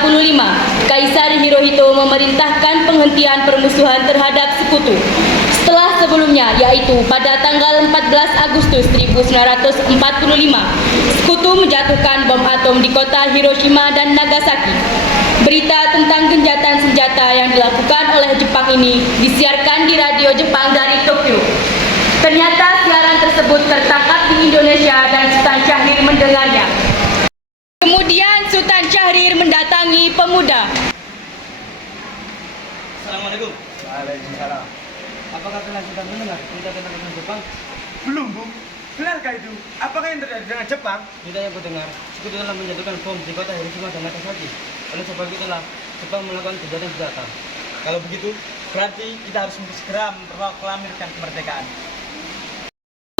45, Kaisar Hirohito memerintahkan penghentian permusuhan terhadap sekutu. Setelah sebelumnya, yaitu pada tanggal 14 Agustus 1945, sekutu menjatuhkan bom atom di kota Hiroshima dan Nagasaki. Berita tentang gencatan senjata yang dilakukan oleh Jepang ini disiarkan di radio Jepang dari Tokyo. Ternyata siaran tersebut tertangkap di Indonesia dan Sultan Syahrir mendengarnya. Kemudian Sultan Syahrir mendatangi pemuda. Assalamualaikum. Waalaikumsalam. Apakah kalian sudah mendengar berita tentang kedatangan Jepang? Belum, Bu. Benarkah itu? Apakah yang terjadi dengan Jepang? Berita yang kudengar, sekutu telah menjatuhkan bom di kota Hiroshima dan Nagasaki. Oleh sebab itulah Jepang melakukan gencatan senjata. Kalau begitu, berarti kita harus segera memproklamirkan kemerdekaan.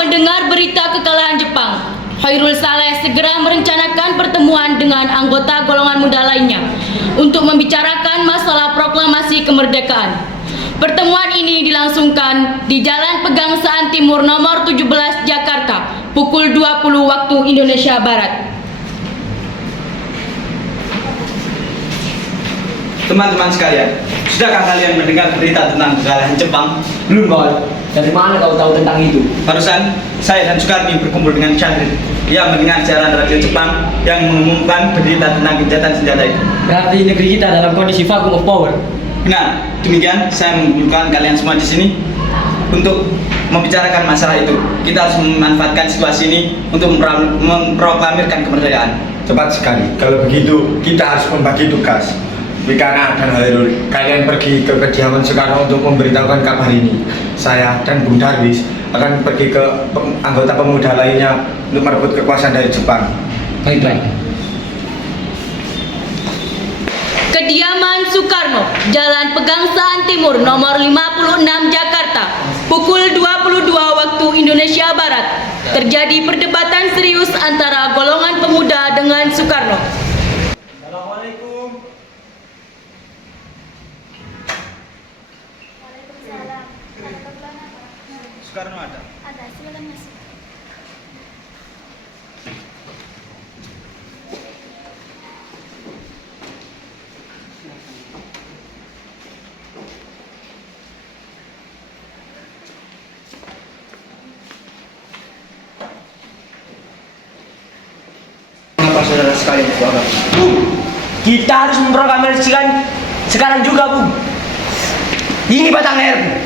Mendengar berita kekalahan Jepang, Khairul Saleh segera merencanakan pertemuan dengan anggota golongan muda lainnya untuk membicarakan masalah proklamasi kemerdekaan. Pertemuan ini dilangsungkan di Jalan Pegangsaan Timur nomor 17 Jakarta pukul 20 waktu Indonesia Barat. Teman-teman sekalian, sudahkah kalian mendengar berita tentang kekalahan Jepang? Belum, kawan. Dari mana kau tahu tentang itu? Barusan, saya dan Sukarmi berkumpul dengan Syahrir. Ia mendengar siaran radio Jepang yang mengumumkan berita tentang gencatan senjata itu. Berarti negeri kita dalam kondisi vacuum of power. Benar, demikian saya mengumpulkan kalian semua di sini untuk membicarakan masalah itu. Kita harus memanfaatkan situasi ini untuk memproklamirkan kemerdekaan. Cepat sekali. Kalau begitu, kita harus membagi tugas. Wikana dan Hairul, kalian pergi ke kediaman sekarang untuk memberitahukan kabar ini. Saya dan Bung Darwis akan pergi ke anggota pemuda lainnya untuk merebut kekuasaan dari Jepang. Baik-baik. Kediaman Soekarno, Jalan Pegangsaan Timur nomor 56 Jakarta, pukul 22 waktu Indonesia Barat. Terjadi perdebatan serius antara golongan pemuda dengan Soekarno. Assalamualaikum. Waalaikumsalam. Ada keperluan apa? Soekarno ada. Ada, silakan masuk. Mengapa saudara sekalian keluarga? Bu, kita harus memproklamasikan sekarang juga, Bu. Ini batang leherku.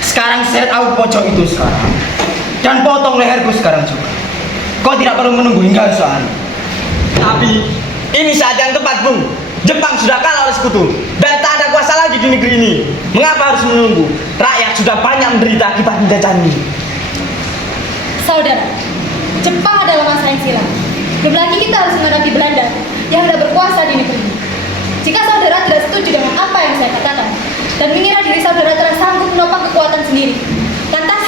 Sekarang seret aku pojok itu sekarang. Dan potong leherku sekarang juga. Kau tidak perlu menunggu hingga esok hari. Tapi ini saat yang tepat, Bu. Jepang sudah kalah oleh sekutu dan tak ada kuasa lagi di negeri ini. Mengapa harus menunggu? Rakyat sudah banyak menderita akibat penjajahan ini. Saudara, Jepang adalah masa yang silam. Belum lagi kita harus menghadapi Belanda yang sudah berkuasa di negeri ini. Jika saudara tidak setuju dengan apa yang saya katakan dan mengira diri saudara telah sanggup menopang kekuatan sendiri, lantas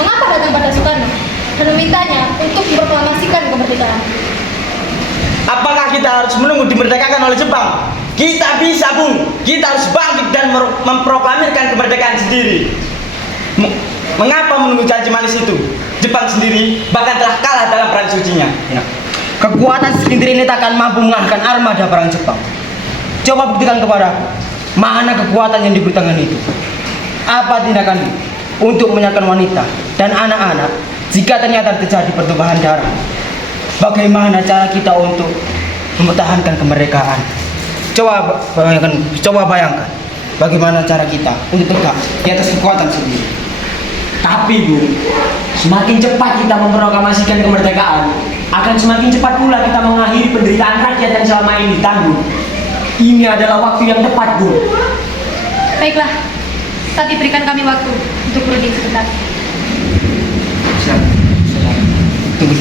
mengapa datang pada Soekarno dan memintanya untuk memproklamasikan kemerdekaan? Apakah kita harus menunggu dimerdekakan oleh Jepang? Kita bisa, Bung. Kita harus bangkit dan memproklamirkan kemerdekaan sendiri. Mengapa menunggu janji manis itu? Jepang sendiri bahkan telah kalah dalam perang sucinya. Ya. Kekuatan segelintir ini takkan mampu mengalahkan armada perang Jepang. Coba buktikan kepadaku, mana kekuatan yang diberi tangan itu? Apa tindakanmu untuk menyelamatkan wanita dan anak-anak jika ternyata terjadi pertumpahan darah? Bagaimana cara kita untuk mempertahankan kemerdekaan? Coba bayangkan bagaimana cara kita untuk tegak di atas kekuatan sendiri. Tapi Bu, semakin cepat kita memproklamasikan kemerdekaan, akan semakin cepat pula kita mengakhiri penderitaan rakyat yang selama ini ditanggung. Ini adalah waktu yang tepat, Bu. Baiklah, tapi berikan kami waktu untuk berunding sebentar. Tunggu.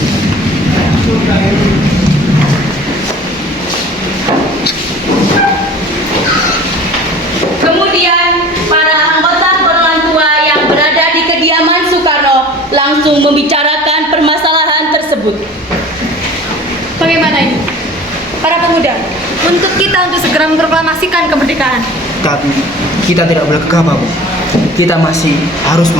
Kemudian para anggota golongan tua yang berada di kediaman Soekarno langsung membicarakan permasalahan tersebut. Bagaimana ini? Para pemuda, untuk kita untuk segera memproklamasikan kemerdekaan. Tapi kita tidak boleh gegabah, Bu. Kita masih harus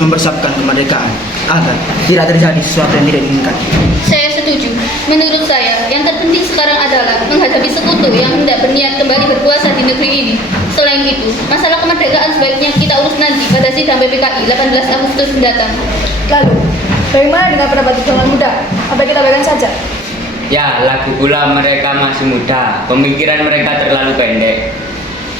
mempersiapkan kemerdekaan agar tidak terjadi sesuatu yang tidak diinginkan. Saya setuju setuju. Menurut saya, yang terpenting sekarang adalah menghadapi sekutu yang hendak berniat kembali berkuasa di negeri ini. Selain itu, masalah kemerdekaan sebaiknya kita urus nanti pada sidang PPKI 18 Agustus mendatang. Lalu, bagaimana dengan pendapat golongan muda? Apa kita berikan saja? Ya, lagi pula mereka masih muda, pemikiran mereka terlalu pendek.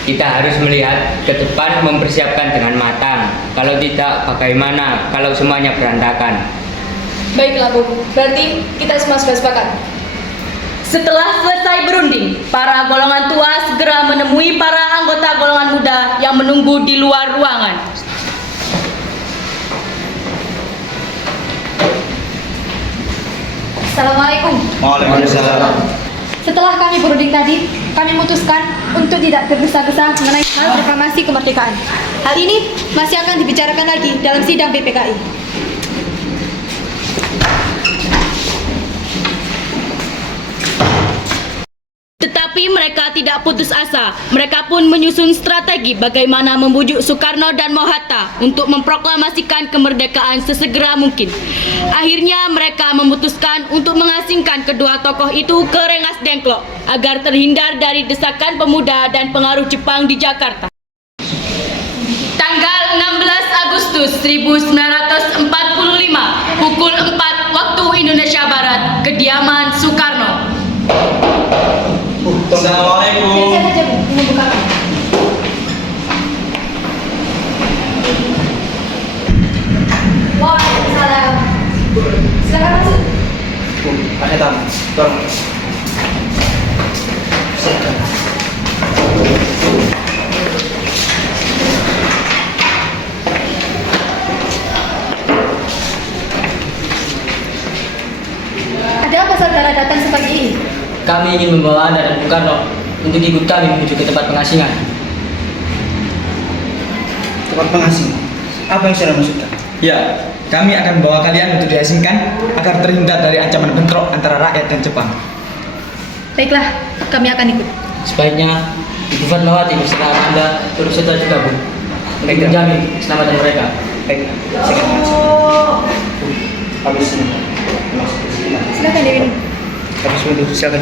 Kita harus melihat ke depan, mempersiapkan dengan matang. Kalau tidak, bagaimana kalau semuanya berantakan? Baiklah Bu, berarti kita semua sudah sepakat. Setelah selesai berunding, para golongan tua segera menemui para anggota golongan muda yang menunggu di luar ruangan. Assalamualaikum. Waalaikumsalam. Setelah kami berunding tadi, kami memutuskan untuk tidak tergesa-gesa mengenai hal proklamasi kemerdekaan. Hal ini masih akan dibicarakan lagi dalam sidang PPKI. Tetapi mereka tidak putus asa. Mereka pun menyusun strategi bagaimana membujuk Soekarno dan Mohatta untuk memproklamasikan kemerdekaan sesegera mungkin. Akhirnya mereka memutuskan untuk mengasingkan kedua tokoh itu ke Rengas Dengklok agar terhindar dari desakan pemuda dan pengaruh Jepang di Jakarta. Tanggal 16 Agustus 1945, pukul 4 waktu Indonesia Barat, kediaman Soekarno. Assalamualaikum. Saya saja Bu, ini bukakan. Waalaikumsalam. Silakan masuk. Ada tamu. Tolong. Ada apa saudara datang sepagi ini? Kami ingin membawa Anda dan Bung Karno untuk ikut kami menuju ke tempat pengasingan. Tempat pengasing. Apa yang saudara maksudkan? Ya, kami akan membawa kalian untuk diasingkan agar terhindar dari ancaman bentrok antara rakyat dan Jepang. Baiklah, kami akan ikut. Sebaiknya Ibu Fatmawati beserta Anda turut serta juga, Bu, untuk menjamin keselamatan mereka. Baik, saya akan mengasing. Habis ini. Silakan Dewi. Habis itu, silakan.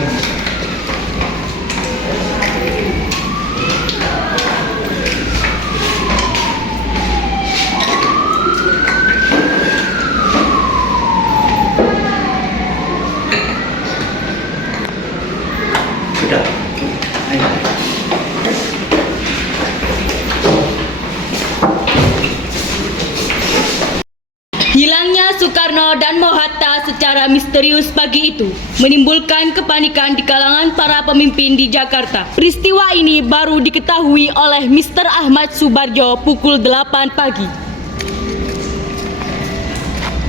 Sudah. Ayo. Hilangnya Soekarno dan Mohatta secara misterius pagi itu menimbulkan kepanikan di kalangan para pemimpin di Jakarta. Peristiwa ini baru diketahui oleh Mr. Ahmad Subarjo pukul 8 pagi.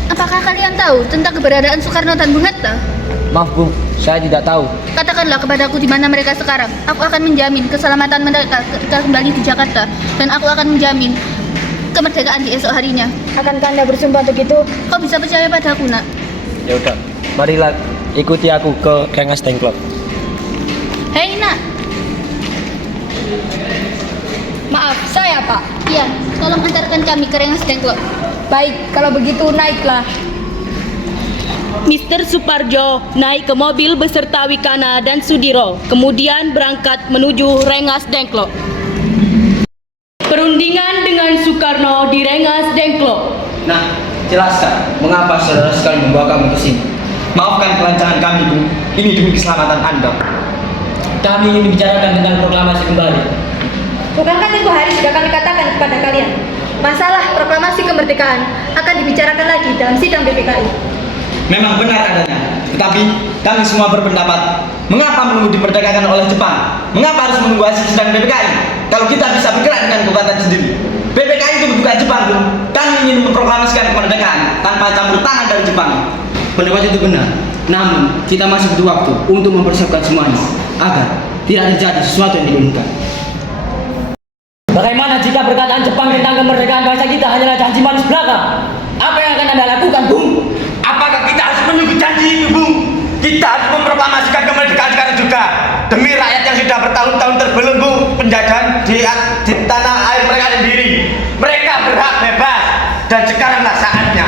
Apakah kalian tahu tentang keberadaan Soekarno dan Bung Hatta? Maaf, Bu, saya tidak tahu. Katakanlah kepadaku di mana mereka sekarang. Aku akan menjamin keselamatan mereka ketika kembali di Jakarta, dan aku akan menjamin kemerdekaan di esok harinya. Akankah Anda bersumpah untuk itu? Kau bisa percaya padaku, Nak? Ya udah, marilah ikuti aku ke Rengas Dengklok. Hei, Nak. Maaf, saya Pak. Iya, tolong antarkan kami ke Rengas Dengklok. Baik, kalau begitu naiklah. Mr. Suparjo naik ke mobil beserta Wikana dan Sudiro, kemudian berangkat menuju Rengas Dengklok. Perundingan dengan Soekarno di Rengas Dengklok. Nah, jelaskan mengapa saudara sekali membawa kami ke sini. Maafkan kelancangan kami, Bu. Ini demi keselamatan Anda. Kami ingin membicarakan tentang proklamasi kembali. Bukankah tempoh hari sudah kami katakan kepada kalian? Masalah proklamasi kemerdekaan akan dibicarakan lagi dalam sidang PPKI. Memang benar adanya, tetapi kami semua berpendapat, mengapa menunggu dimerdekakan oleh Jepang? Mengapa harus menunggu hasil sidang PPKI? Kalau kita bisa bergerak dengan kekuatan sendiri. PPKI itu bukan Jepang, Bu. Kami ingin memproklamasikan kemerdekaan tanpa campur tangan dari Jepang. Pendapat itu benar. Namun, kita masih butuh waktu untuk mempersiapkan semuanya agar tidak terjadi sesuatu yang diinginkan. Bagaimana jika perkataan Jepang tentang kemerdekaan bangsa kita hanyalah janji manis belaka? Apa yang akan Anda lakukan, Bung? Apakah kita harus menunggu janji itu, Bung? Kita harus memproklamasikan kemerdekaan sekarang juga. Demi rakyat yang sudah bertahun-tahun terbelenggu penjajahan di tanah air mereka sendiri. Mereka berhak bebas. Dan sekaranglah saatnya.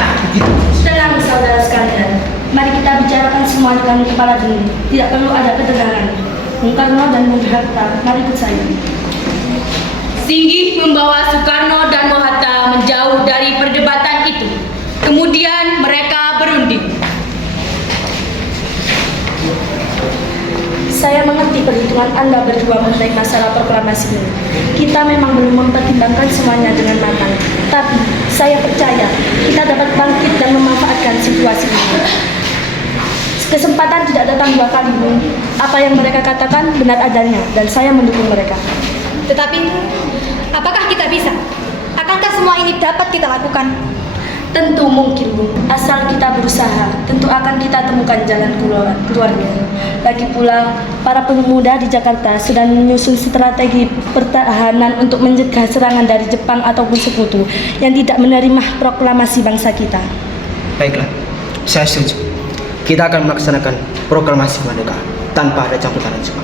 Tenang saudara sekalian, mari kita bicarakan semua dan kepala dingin. Tidak perlu ada ketegangan. Bung Karno dan Bung Hatta, mari ikut saya. Singgih membawa Soekarno dan Bung Hatta menjauh dari perdebatan itu. Kemudian mereka berunding. Saya mengerti perhitungan Anda berdua mengenai masalah proklamasi ini. Kita memang belum mempertimbangkan semuanya dengan matang. Tapi saya percaya kita dapat bangkit dan memanfaatkan situasi ini. Kesempatan tidak datang dua kali, Bung. Apa yang mereka katakan benar adanya dan saya mendukung mereka. Tetapi, apakah kita bisa? Akankah semua ini dapat kita lakukan? Tentu mungkin, Bung. Asal kita berusaha, tentu akan kita temukan jalan keluarnya. Lagi pula, para pemuda di Jakarta sudah menyusun strategi pertahanan untuk mencegah serangan dari Jepang ataupun sekutu yang tidak menerima proklamasi bangsa kita. Baiklah, saya setuju. Kita akan melaksanakan proklamasi kemerdekaan tanpa ada campur tangan Jepang.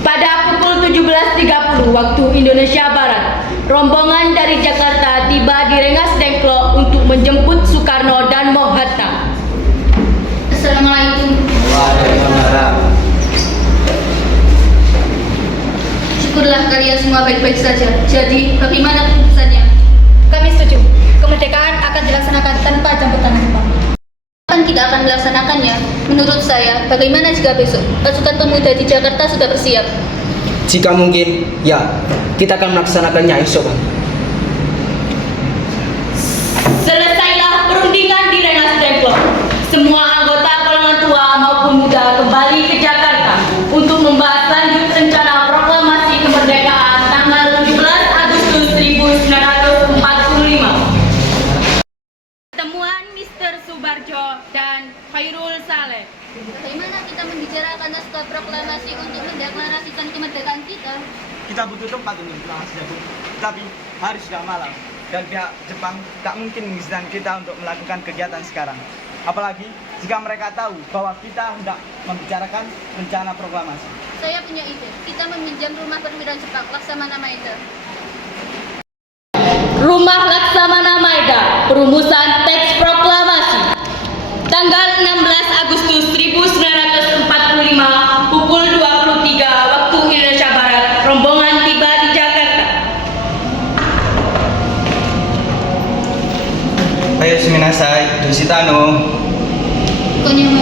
Pada pukul 17.30 waktu Indonesia Barat, rombongan dari Jakarta tiba di Rengas Dengklok untuk menjemput Soekarno dan Bung Hatta. Assalamualaikum. Waalaikumsalam. Syukurlah kalian semua baik-baik saja. Jadi, bagaimana keputusannya? Kami setuju. Kemerdekaan akan dilaksanakan tanpa campur tangan Jepang. Kapan kita akan melaksanakannya? Menurut saya, bagaimana jika besok pasukan pemuda di Jakarta sudah bersiap? Jika mungkin, ya, kita akan melaksanakannya esok. Selesailah perundingan di Rengas Dengklok. Semua anggota golongan tua maupun muda kembali ke Jakarta untuk membahas lanjut rencana proklamasi kemerdekaan tanggal 17 Agustus 1945. Temuan Mr. Subarjo dan Khairul Saleh. Bagaimana kita membicarakan naskah proklamasi untuk mendeklarasikan kemerdekaan kita? Kita butuh tempat untuk berhasil, tapi hari sudah malam dan pihak Jepang tak mungkin mengizinkan kita untuk melakukan kegiatan sekarang. Apalagi jika mereka tahu bahwa kita hendak membicarakan rencana proklamasi. Saya punya ide. Kita meminjam rumah perwira Jepang, Laksamana Maeda. Rumah Laksamana Maeda, perumusan teks proklamasi. Tanggal 16 Agustus 1945 pukul 23 waktu Indonesia Barat, rombongan tiba di Jakarta. Ayo suminasai, Yoshitano, Konnichiwa.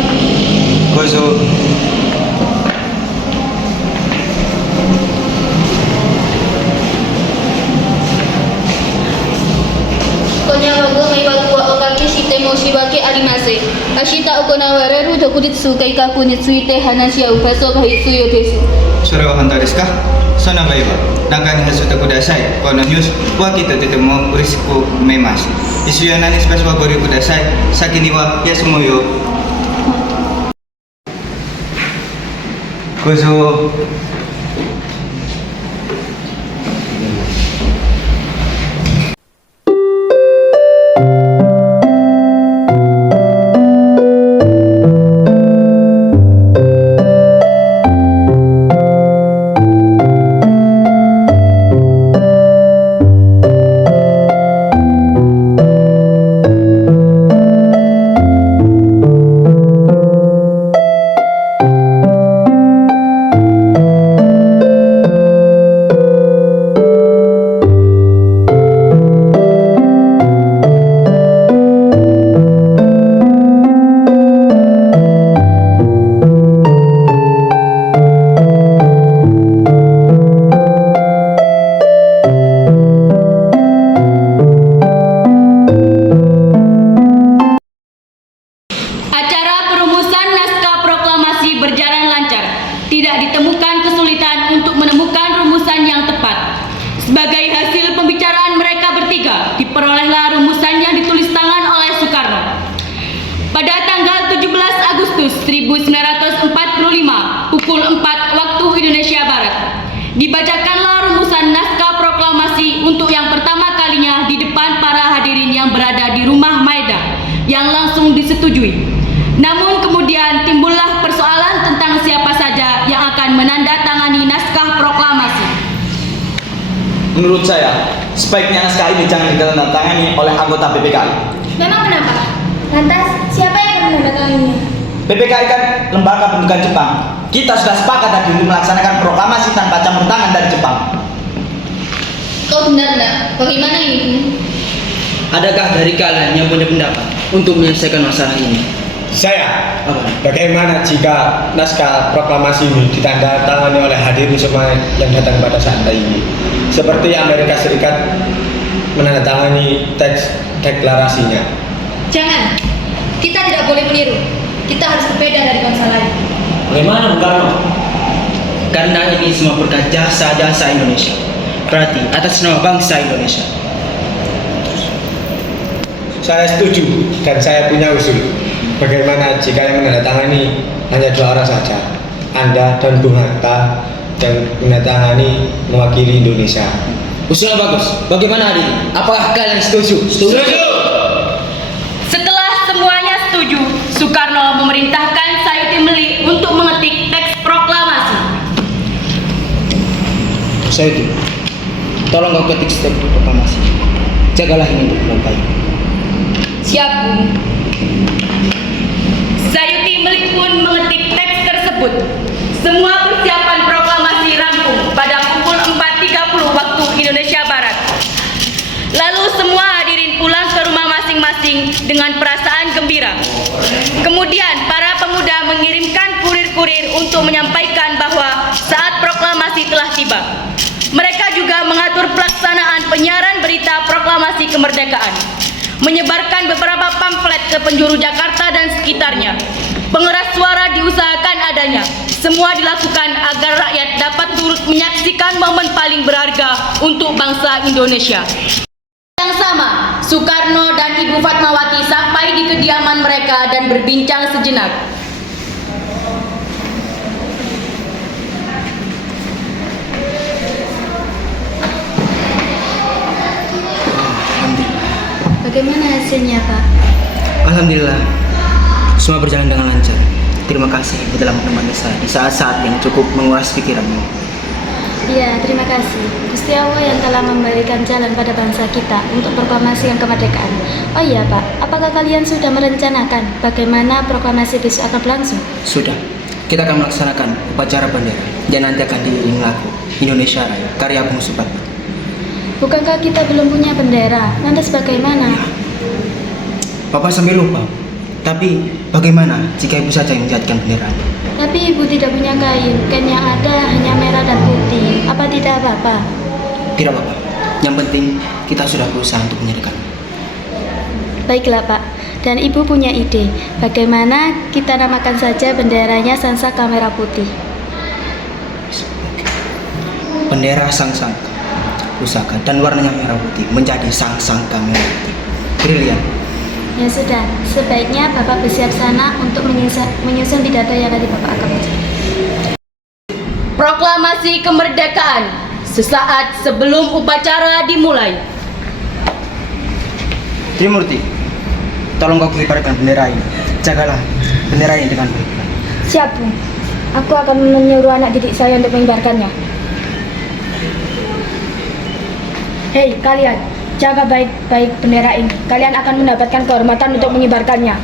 Gozo. Konnichiwa, meiwaku wa okake shite moshiwake arimase. Ashita okonawareru dokujitsu keikaku ni tsuite hanashi au baso ga hitsuyo desu. それは本当ですか？その場合は中に入ってください。このニュースはきっとても嬉しく思います。必要なスペースはご利用ください。先には休むよ。ごぞ。diperolehlah rumusan yang ditulis tangan oleh Soekarno. Pada tanggal 17 Agustus 1945, pukul 4 waktu Indonesia Barat, dibacakanlah rumusan naskah proklamasi untuk yang pertama kalinya di depan para hadirin yang berada di rumah Maeda, yang langsung disetujui. Namun kemudian timbullah persoalan tentang siapa saja yang akan menandatangani naskah proklamasi. Menurut saya, sebaiknya naskah ini jangan ditandatangani oleh anggota PPKI. Memang kenapa? Lantas, siapa yang akan yang menandatanganinya? PPKI kan lembaga pendidikan Jepang. Kita sudah sepakat tadi untuk melaksanakan proklamasi tanpa campur tangan dari Jepang. Kau benar enggak? Bagaimana ini? Adakah dari kalian yang punya pendapat untuk menyelesaikan masalah ini? Saya, Apa? bagaimana jika naskah proklamasi ini ditandatangani oleh hadirin semua yang datang pada saat ini? Seperti Amerika Serikat menandatangani teks deklarasinya. Jangan. Kita tidak boleh meniru. Kita harus berbeda dari bangsa lain. Bagaimana Bung Karno? Karena ini semua berkat jasa-jasa Indonesia. Berarti atas nama bangsa Indonesia. Saya setuju dan saya punya usul. Bagaimana jika yang menandatangani hanya 2 orang saja, Anda dan Bung Hatta, dan menandatangani mewakili Indonesia. Usulnya bagus. Bagaimana adik? Apakah kalian setuju? Setelah semuanya setuju, Soekarno memerintahkan Sayuti Meli untuk mengetik teks proklamasi. Saya itu. Tolong kau ketik step proklamasi. Jagalah ini untuk baik. Siap, Bung. Sayuti Meli pun mengetik teks tersebut. Semua persiapan proklamasi rampung pada pukul 4.30 waktu Indonesia Barat. Lalu semua hadirin pulang ke rumah masing-masing dengan perasaan gembira. Kemudian para pemuda mengirimkan kurir-kurir untuk menyampaikan bahwa saat proklamasi telah tiba. Mereka juga mengatur pelaksanaan penyiaran berita proklamasi kemerdekaan, menyebarkan beberapa pamflet ke penjuru Jakarta dan sekitarnya. Pengeras suara diusahakan adanya. Semua dilakukan agar rakyat dapat turut menyaksikan momen paling berharga untuk bangsa Indonesia. Yang sama, Soekarno dan Ibu Fatmawati sampai di kediaman mereka dan berbincang sejenak. Bagaimana hasilnya, Pak? Alhamdulillah, semua berjalan dengan lancar. Terima kasih telah menemani saya di saat-saat yang cukup menguras pikiranmu. Iya, terima kasih. Gusti Allah yang telah memberikan jalan pada bangsa kita untuk proklamasi yang kemerdekaan. Oh iya, Pak, apakah kalian sudah merencanakan bagaimana proklamasi besok akan berlangsung? Sudah, kita akan melaksanakan upacara bendera dan nanti akan diiringi lagu Indonesia Raya karya Bung Supratman. Bukankah kita belum punya bendera? Lantas bagaimana? Bapak sampai lupa. Tapi bagaimana jika ibu saja yang menjadikan bendera? Tapi ibu tidak punya kain. Kain yang ada hanya merah dan putih. Apa tidak apa-apa? Tidak apa-apa. Yang penting kita sudah berusaha untuk menyediakan. Baiklah, Pak. Dan ibu punya ide. Bagaimana kita namakan saja benderanya Sangsaka Merah Putih? Bendera Sangsaka pusaka dan warnanya merah putih menjadi Sangsaka Merah Putih. Brilian. Ya sudah, sebaiknya Bapak bersiap sana untuk menyusun pidato yang tadi Bapak akan baca. Proklamasi kemerdekaan sesaat sebelum upacara dimulai. Trimurti, tolong kau kibarkan bendera ini. Jagalah bendera ini dengan baik. Siap, Bung. Aku akan menyuruh anak didik saya untuk mengibarkannya. Hei, kalian, jaga baik-baik bendera ini. Kalian akan mendapatkan kehormatan untuk mengibarkannya.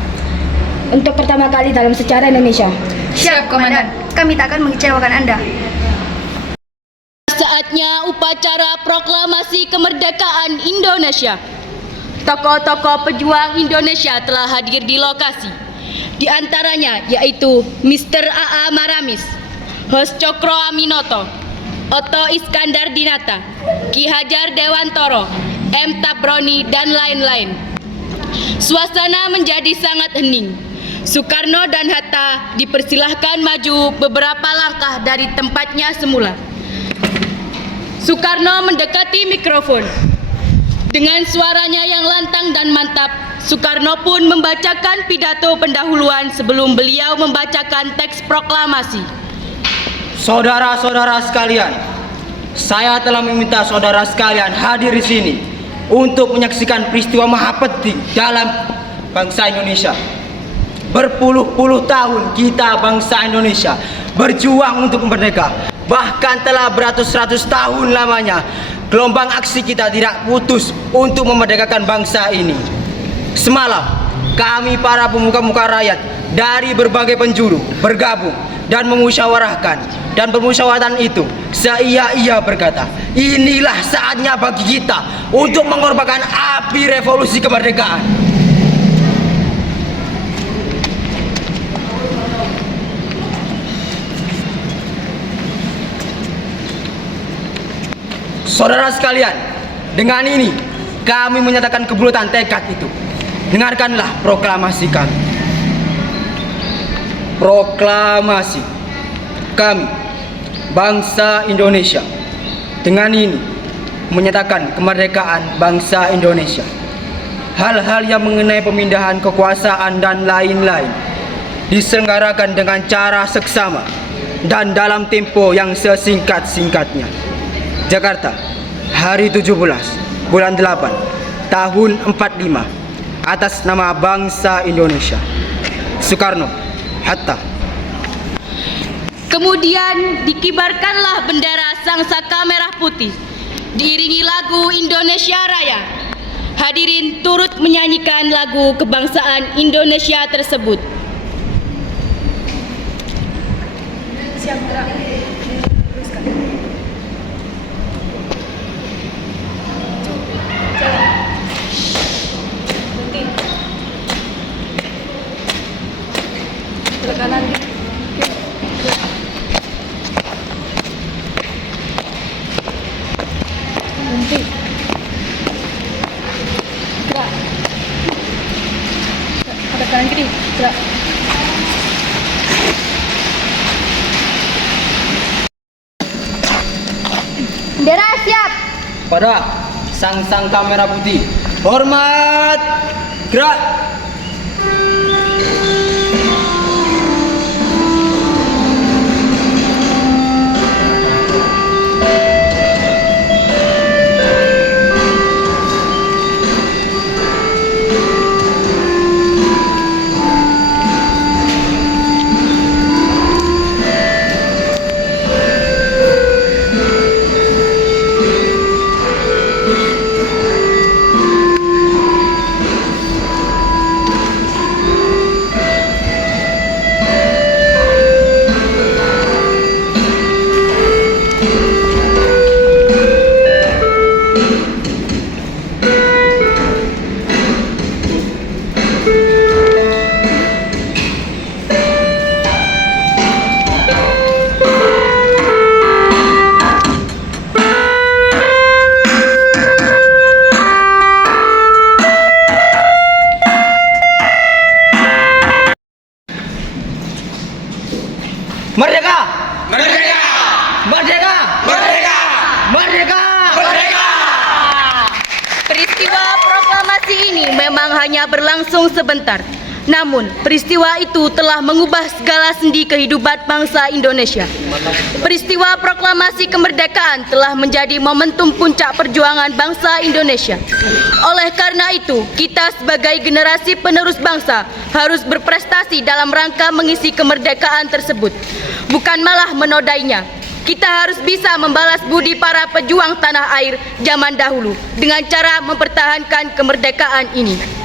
Untuk pertama kali dalam sejarah Indonesia. Siap, Komandan. Kami tak akan mengecewakan Anda. Saatnya upacara proklamasi kemerdekaan Indonesia. Tokoh-tokoh pejuang Indonesia telah hadir di lokasi. Di antaranya yaitu Mr. A.A. Maramis, Hos Cokro Aminoto, Otto Iskandar Dinata, Ki Hajar Dewantoro, M. Tabroni, dan lain-lain. Suasana menjadi sangat hening. Soekarno dan Hatta dipersilahkan maju beberapa langkah dari tempatnya semula. Soekarno mendekati mikrofon. Dengan suaranya yang lantang dan mantap, Soekarno pun membacakan pidato pendahuluan sebelum beliau membacakan teks proklamasi. Saudara-saudara sekalian, saya telah meminta saudara sekalian hadir di sini untuk menyaksikan peristiwa maha penting dalam bangsa Indonesia. Berpuluh-puluh tahun kita bangsa Indonesia berjuang untuk merdeka. Bahkan telah beratus-ratus tahun lamanya gelombang aksi kita tidak putus untuk memerdekakan bangsa ini. Semalam kami para pemuka-muka rakyat dari berbagai penjuru bergabung dan memusyawarahkan, dan permusyawaratan itu seia-ia berkata, inilah saatnya bagi kita untuk mengorbankan api revolusi kemerdekaan. Saudara sekalian, dengan ini kami menyatakan kebulatan tekad itu. Dengarkanlah proklamasi kami. Proklamasi kami, bangsa Indonesia, dengan ini menyatakan kemerdekaan bangsa Indonesia. Hal-hal yang mengenai pemindahan kekuasaan dan lain-lain diselenggarakan dengan cara seksama dan dalam tempo yang sesingkat-singkatnya. Jakarta, hari 17 bulan 8 tahun 45, atas nama bangsa Indonesia. Soekarno, Hatta. Kemudian dikibarkanlah bendera Sang Saka Merah Putih, diiringi lagu Indonesia Raya. Hadirin turut menyanyikan lagu kebangsaan Indonesia tersebut. Ada kanan kiri, gerak. Bendera siap. Pada sang kamera putih, hormat, gerak. Merdeka! Merdeka! Merdeka! Merdeka! Merdeka! Merdeka! Peristiwa proklamasi ini memang hanya berlangsung sebentar. Namun, peristiwa itu telah mengubah segala sendi kehidupan bangsa Indonesia. Peristiwa proklamasi kemerdekaan telah menjadi momentum puncak perjuangan bangsa Indonesia. Oleh karena itu, kita sebagai generasi penerus bangsa harus berprestasi dalam rangka mengisi kemerdekaan tersebut, bukan malah menodainya. Kita harus bisa membalas budi para pejuang tanah air zaman dahulu dengan cara mempertahankan kemerdekaan ini.